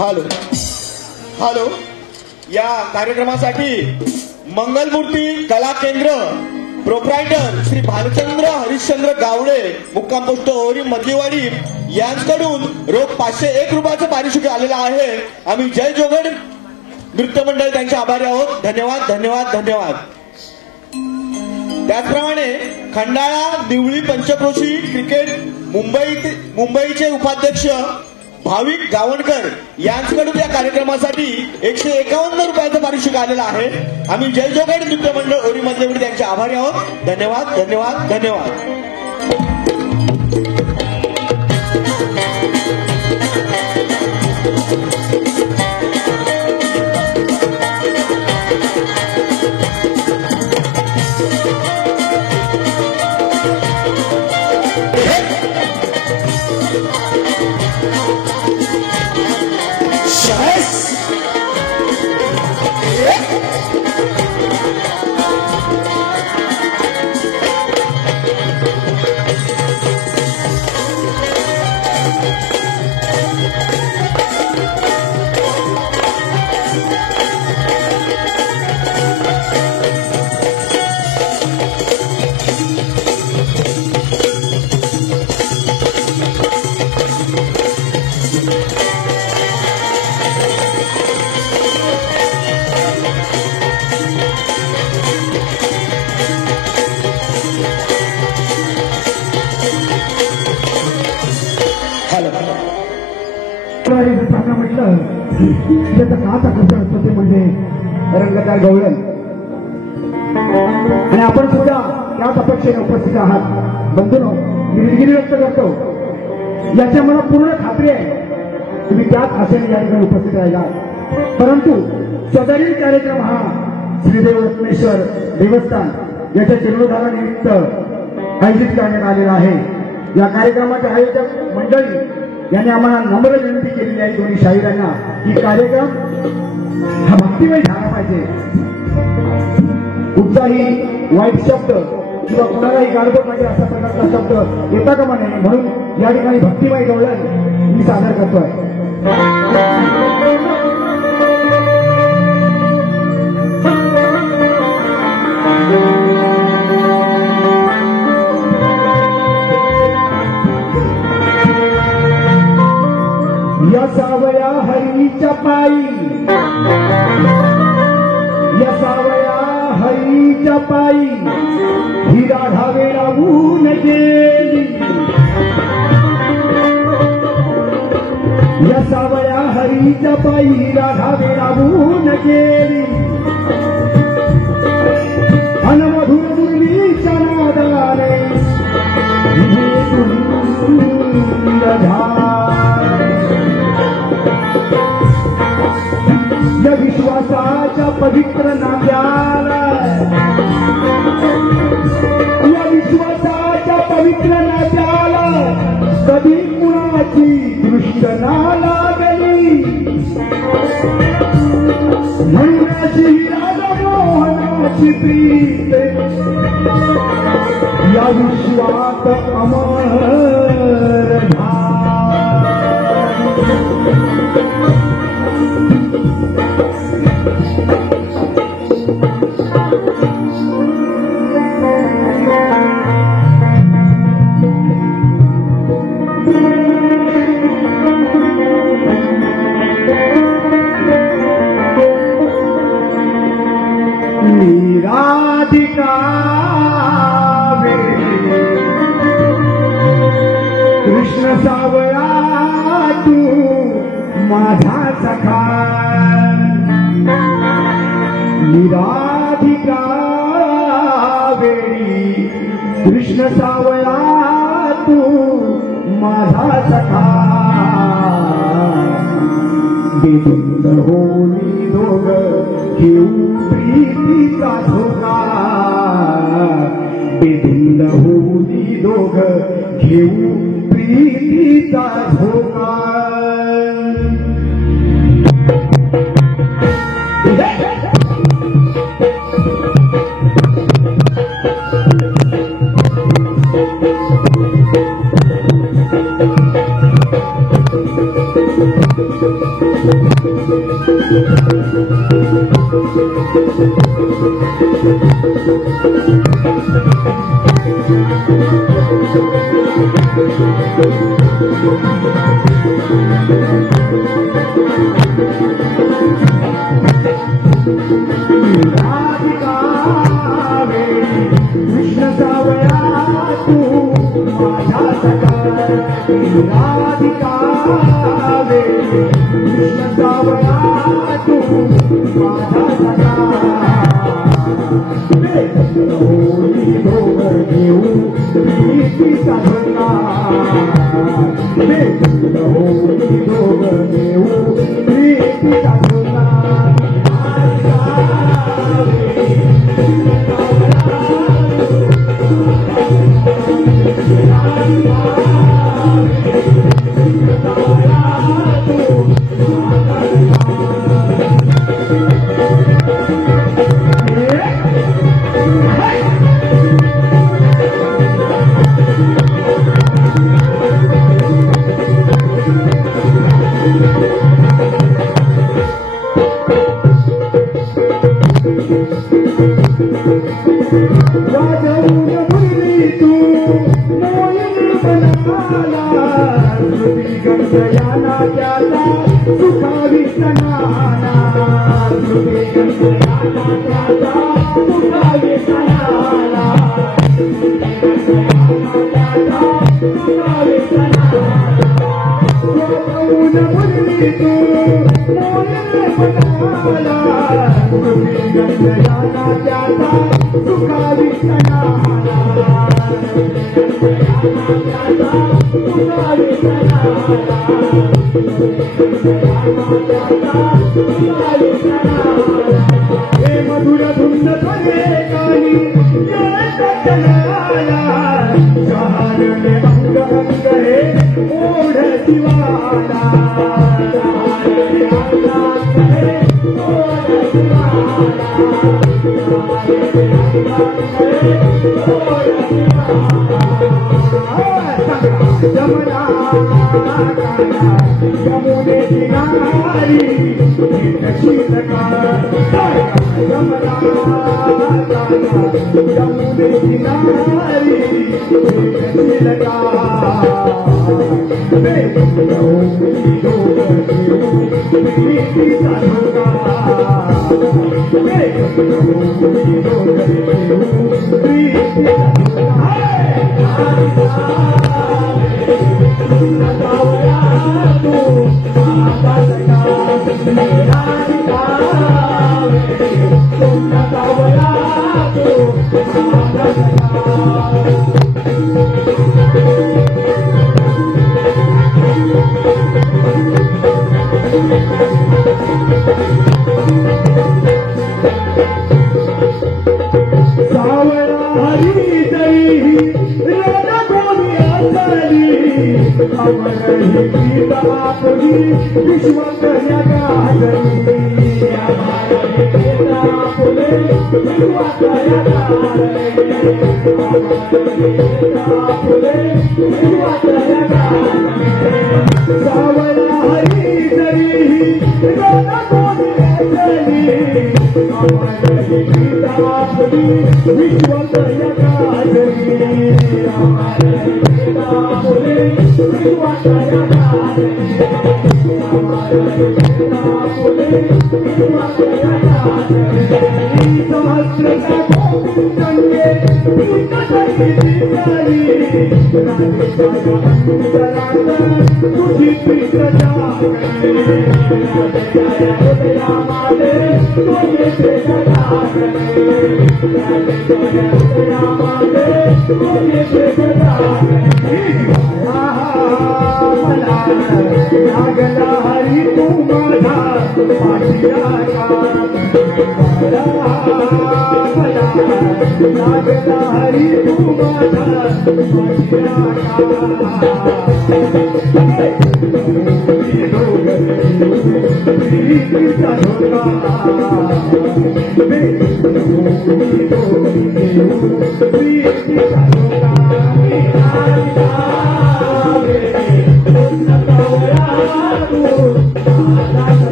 Hello hello या कार्यक्रमासाठी मंगलमूर्ती कला केंद्र प्रोप्रायटर श्री भालचंद्र हरिश्चंद्र गावडे मुक्काम पोस्ट ओरी मधलीवाडी यांच्याकडून रोख 501 रुपयाचं पारितोषिक आलेलं आहे. आम्ही जय जोगड नृत्य मंडळ त्यांचे आभारी आहोत. धन्यवाद धन्यवाद धन्यवाद. त्याचप्रमाणे खंडाळा निवळी पंचक्रोशी क्रिकेट मुंबईचे उपाध्यक्ष भाविक गावणकर यांच्याकडून या कार्यक्रमासाठी 151 रुपयाचं पारितोषिक आलेलं आहे. आम्ही जय जोगड नृत्य मंडळ ओरी मधले त्यांचे आभारी आहोत. धन्यवाद धन्यवाद धन्यवाद. म्हटलं त्याचं काच आकर्षण असतं ते म्हणजे रंगकार गवळण आणि आपण सुद्धा त्याच अपेक्षेने उपस्थित आहात. बंधूंनो, मी दिलगिरी व्यक्त करतो. याच्या मला पूर्ण खात्री आहे तुम्ही त्याच आशेने या ठिकाणी उपस्थित राहिला. परंतु सदरील कार्यक्रम हा श्रीदेव रत्नेश्वर देवस्थान याच्या जीर्णोद्धारानिमित्त आयोजित करण्यात आलेला आहे. या कार्यक्रमाचे आयोजक मंडळी यांनी आम्हाला नम्र विनंती केलेली आहे दोन्ही शाहिरांना की कार्यक्रम हा भक्तिमय झाला पाहिजे. कुठचाही वाईट शब्द किंवा कोणालाही गाडबड लागेल अशा प्रकारचा शब्द येता कामा नये म्हणून या ठिकाणी भक्तिमय गवळण मी सादर करतोय. या सावया हरीच्या पायी, या सावया हरीच्या पायी ही राधावे राहून गेली. या सावया हरीच्या पायी राधावे राहून गेली. अनमधुर मुरलीच्या नादाने या विश्वासाच्या पवित्र नात्याला, या विश्वासाच्या पवित्र नात्याला कधी कुणाची दृष्ट ना लागली. म्हणूनची राजमोहनाची प्रीत या विश्वात अमर राधिका कृष्ण सावळा तू माझा सखा. राधिका वेळी कृष्ण सावळा तू माझा सखा. बेधुंद होली दोघ घेऊ प्रीतीचा धोका. बेधुंद होली दोघ घेऊ प्रीतीचा धोका. Thank you. कृष्ण जावया तू माझा सखा राधिका वे कृष्ण जावया तू माझा सखा होली डोंगर घेऊ प्रीतीचा झोका होली डोंगर घेऊ प्रीतीचा झोका गंगयाना त्याला सुखावी सणाना गंगयाना त्याला सुखावी सणाना सुखावी सणाना मुरली तू मोये बनाला गंगयाना त्याला सुखावी सणाना हे मधुर धुंद ध्वने कानी शहारणे अंग अंग हे ओढ शिवाला जमना यमुने किनारी शीतका जमना यमुने किनारी शीतका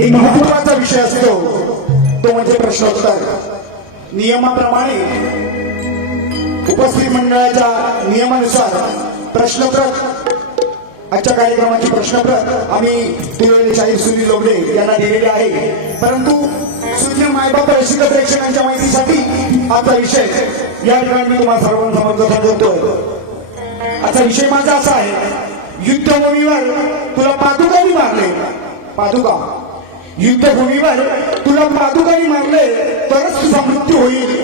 एक महत्वाचा विषय असतो तो म्हणजे प्रश्नोत्तर. नियमाप्रमाणे उपस्थित मंडळाच्या नियमानुसार प्रश्नप्रत आजच्या कार्यक्रमाची प्रश्नप्रत आम्ही दिलेले शाहीर सुनील लोबडे यांना दिलेले आहे. परंतु सुज्ञ मायबाप रसिक प्रेक्षकांच्या माहितीसाठी आजचा विषय या ठिकाणी मी तुम्हाला सर्वांना समर्थ करतोय. आजचा विषय माझा असा आहे, युद्धभूमीवर तुला पादुकांनी मारले. पादुका युद्धभूमीवर तुला पादुकांनी मारले तरच तुझा मृत्यू होईल.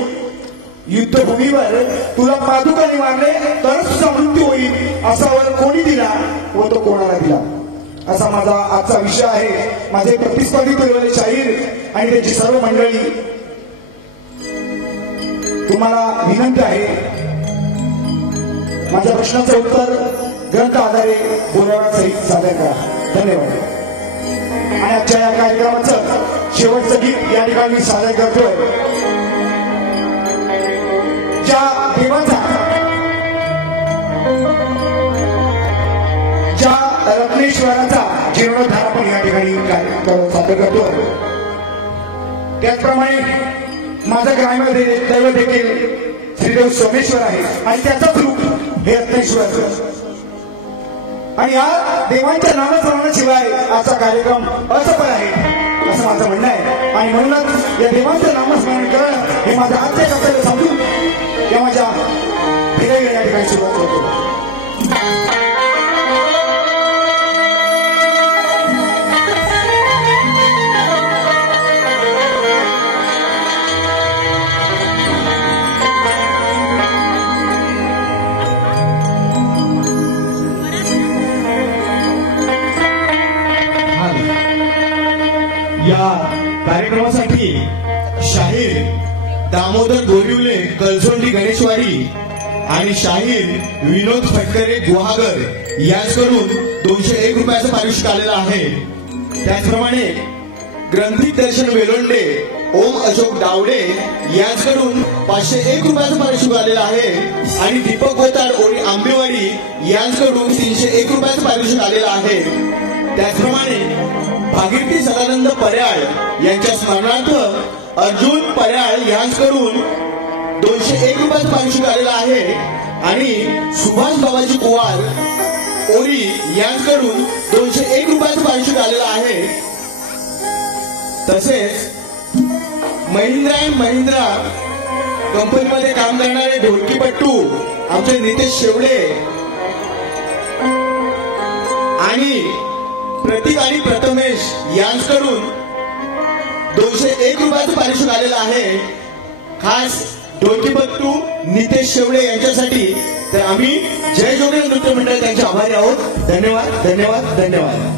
युद्धभूमीवर तुला पादुकांनी मारले तरच तुझा मृत्यू होईल. असा वर कोणी दिला व तो कोणाला दिला, असा माझा आजचा विषय आहे. माझे प्रतिस्पर्धी केलेले शाहीर आणि त्यांची सर्व मंडळी, तुम्हाला विनंती आहे माझ्या प्रश्नाचं उत्तर ग्रंथ आधारे बोलावण्यासहित सादर करा. धन्यवाद. आणि आजच्या या कार्यक्रमाचं शेवटचं गीत या ठिकाणी सादर करतोय. ज्या देवाचा, ज्या रत्नेश्वराचा जीर्णोद्धार आपण या ठिकाणी सादर करतोय, त्याचप्रमाणे माझं ग्राम्य दैव देखील श्रीदेव सोमेश्वर आहे आणि त्याचंच रूप हे रत्नेश्वर. आणि या देवांच्या नामस्मरणाशिवाय आजचा कार्यक्रम असफल आहे असं माझं म्हणणं आहे. आणि म्हणूनच या देवांचं नामस्मरण करणं हे माझं आजचे कर्तव्य समजून या माझ्या फिरायला या ठिकाणी सुरुवात करतो. या कार्यक्रमासाठी शाहीर दामोदर गोरिवले कलसोंडी गणेशवाडी आणि शाहीर विनोद फटकरे गुहागर यांच्याकडून 201 रुपयाचं पारितोषिक आलेलं आहे. त्याचप्रमाणे ग्रंथिक दर्शन वेलोंडे, ओम अशोक डावडे यांच्याकडून 501 रुपयाचं पारितोषिक आलेलं आहे. आणि दीपक गोताड ओळी आंबेवाडी यांच्याकडून 301 रुपयाचं पारितोषिक आलेलं आहे. त्याचप्रमाणे भागीरथी सदानंद पर्याळ यांच्या स्मरणार्थ अर्जुन पर्याळ यांच्याकडून 201 रुपयाचं पारितोषिक आलेलं आहे. आणि सुभाष बाबाजी कुवार ओरी यांच्याकडून 201 रुपयाचं पारितोषिक आलेलं आहे. तसेच महिंद्रा अँड महिंद्रा कंपनीमध्ये काम करणारे ढोलकीपट्टू आमचे नितेश शेवडे आणि प्रतीक आणि प्रथमेश यांच्याकडून 201 रुपयाचं पारितोषिक आलेलं आहे. खास ढोलकीपट्टू नितेश शेवडे यांच्यासाठी तर आम्ही जय जोगे नृत्य मंडळ त्यांचे आभारी आहोत. धन्यवाद, धन्यवाद, धन्यवाद.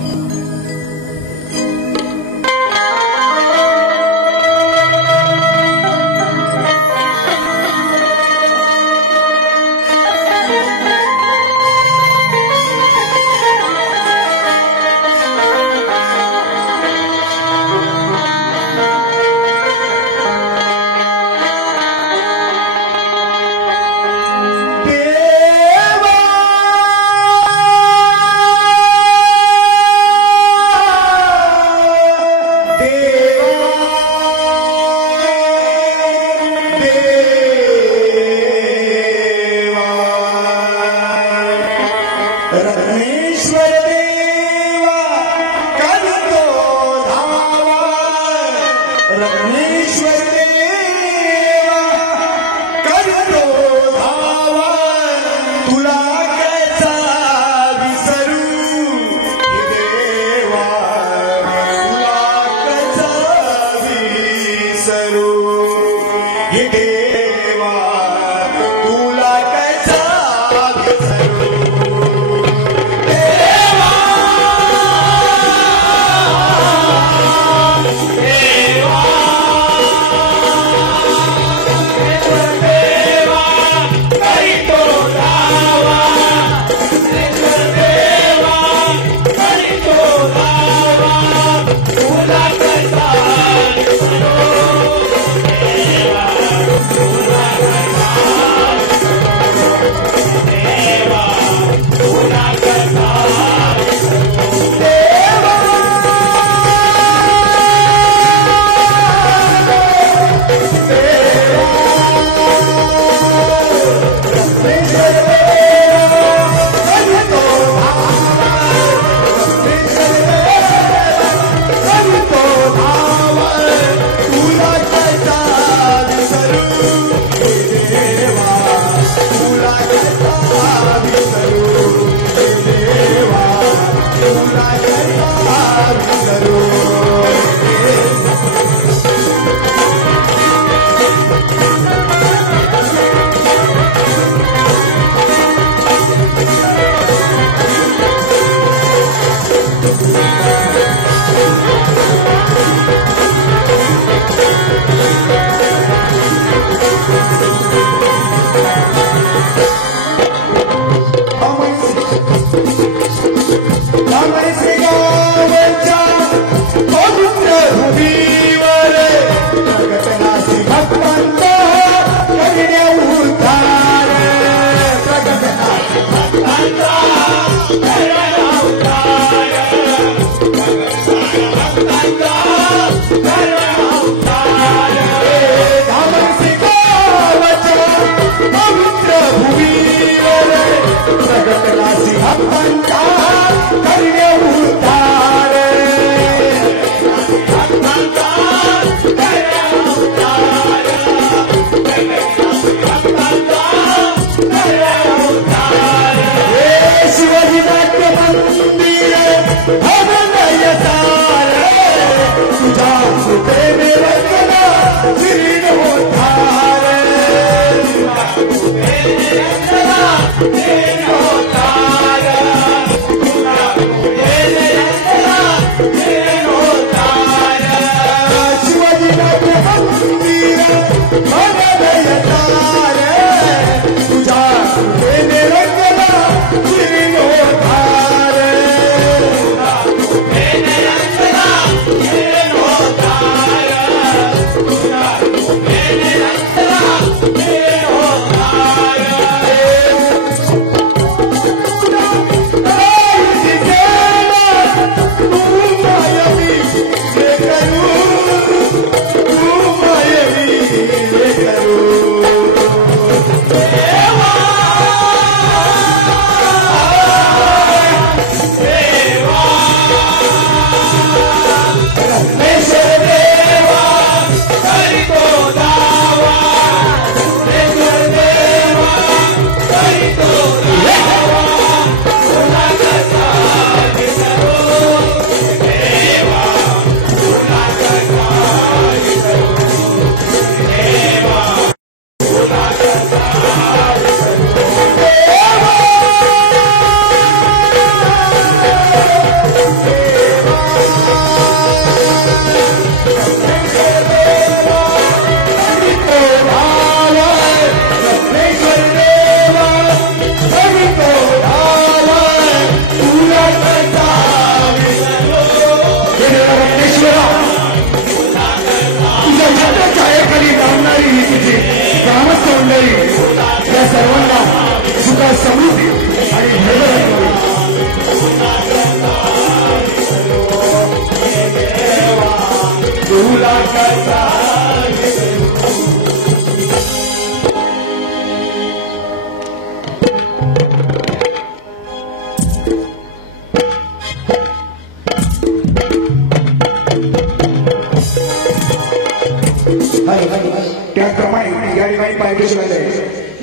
त्याचप्रमाणे या ठिकाणी पाहिजे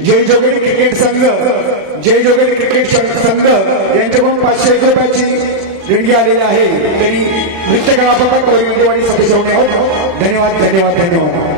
जय जोगेरी क्रिकेट संघ यांच्याकडून 500 रुपयाची देणगी आलेली आहे. त्यांनी नृत्य कलाप्रकार परिमंदिरवाडी सभेत धन्यवाद धन्यवाद धन्यवाद.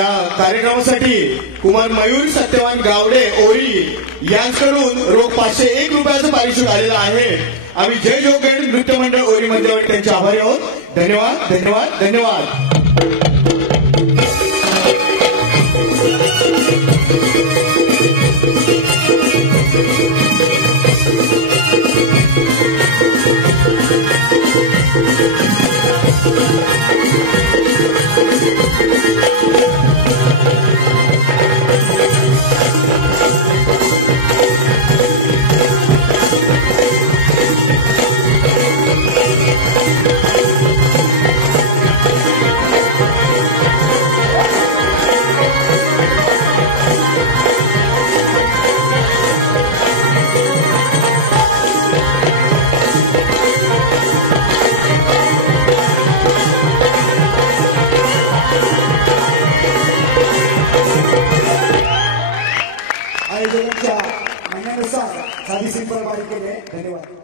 या कार्यक्रमासाठी कुमार मयूर सत्यवान गावडे ओरी यांच्याकडून रोख 501 रुपयाचं पारितोषिक आलेलं आहे. आम्ही जय जोगेड नृत्य मंडळ ओरी मंदिरावर त्यांचे आभारी आहोत. धन्यवाद धन्यवाद धन्यवाद. आयोजकांच्या म्हणण्यानुसार साधी सिंपल बारीक केले. धन्यवाद.